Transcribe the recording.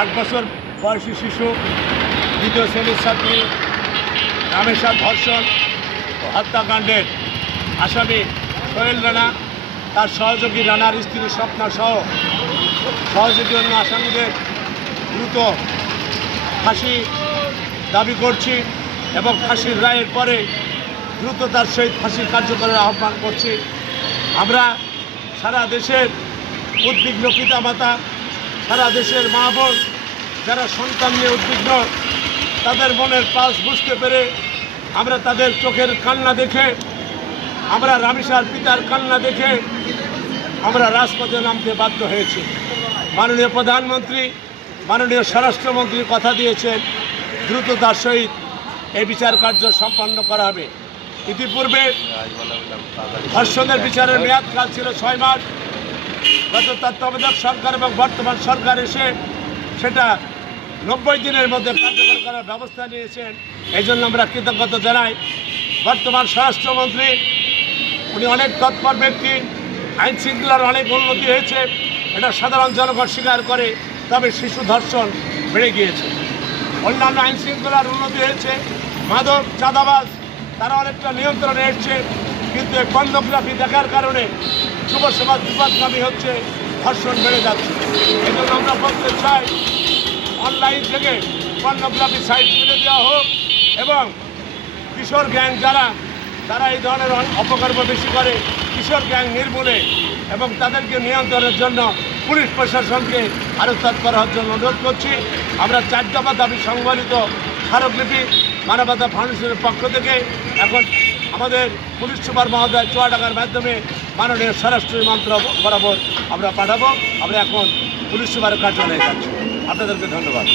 8 বছর বয়সী শিশু, দ্বিতীয় শ্রেণীর ছাত্রী রামেশা ধর্ষণ ও হত্যাকাণ্ডের আসামি সোহেল রানা, তার সহযোগী রানার স্ত্রী স্বপ্না সহ সহযোগী অন্য আসামিদের দ্রুত ফাঁসি দাবি করছি এবং ফাঁসির রায়ের পরে দ্রুত তার সহিত ফাঁসি কার্যকরের আহ্বান করছি। আমরা সারা দেশের উদ্বিগ্ন পিতামাতা, সারা দেশের মা বোন যারা সন্তান নিয়ে উদ্বিগ্ন, তাদের মনের পাশ বুঝতে পেরে আমরা তাদের চোখের কান্না দেখে, আমরা রামেশার পিতার কান্না দেখে আমরা রাজপথে নামতে বাধ্য হয়েছি। মাননীয় প্রধানমন্ত্রী, মাননীয় স্বরাষ্ট্রমন্ত্রী কথা দিয়েছেন দ্রুততার সহিত এই বিচার কার্য সম্পন্ন করা হবে। ইতিপূর্বে ধর্ষণের বিচারের মেয়াদকাল ছিল 6 মাস। গত তত্ত্বাবধায়ক সরকার এবং বর্তমান সরকার এসে সেটা 90 দিনের মধ্যে কার্যকর করার ব্যবস্থা নিয়েছেন। এই জন্য আমরা কৃতজ্ঞতা জানাই। বর্তমান স্বরাষ্ট্রমন্ত্রী উনি অনেক তৎপর ব্যক্তি, আইন শৃঙ্খলার অনেক উন্নতি হয়েছে, এটা সাধারণ জনগণ স্বীকার করে। তবে শিশু ধর্ষণ বেড়ে গিয়েছে, অন্যান্য আইন শৃঙ্খলার উন্নতি হয়েছে, মাদক চাঁদাবাজ তারা অনেকটা নিয়ন্ত্রণে এসছে। কিন্তু এই পর্নোগ্রাফি দেখার কারণে যুব সমাজ বিপদগামী হচ্ছে, ধর্ষণ বেড়ে যাচ্ছে। এই জন্য আমরা বলতে চাই অনলাইন থেকে পর্নোগ্রাফি সাইট তুলে দেওয়া হোক এবং কিশোর গ্যাং তারা এই ধরনের অপকর্ম বেশি করে, কিশোর গ্যাং নির্মূলে এবং তাদেরকে নিয়ন্ত্রণের জন্য পুলিশ প্রশাসনকে আরও তৎপর হওয়ার জন্য অনুরোধ করছি। আমরা 4 দফা দাবি সংবলিত স্মারকলিপি মানবতা ফাউন্ডেশনের পক্ষ থেকে এখন আমাদের পুলিশ সুপার মহোদয় চুয়াডাঙ্গার মাধ্যমে মাননীয় স্বরাষ্ট্র মন্ত্রক বরাবর আমরা পাঠাবো। আমরা এখন পুলিশ সুপারের কার্যালয়ে যাচ্ছি। আপনাদেরকে ধন্যবাদ।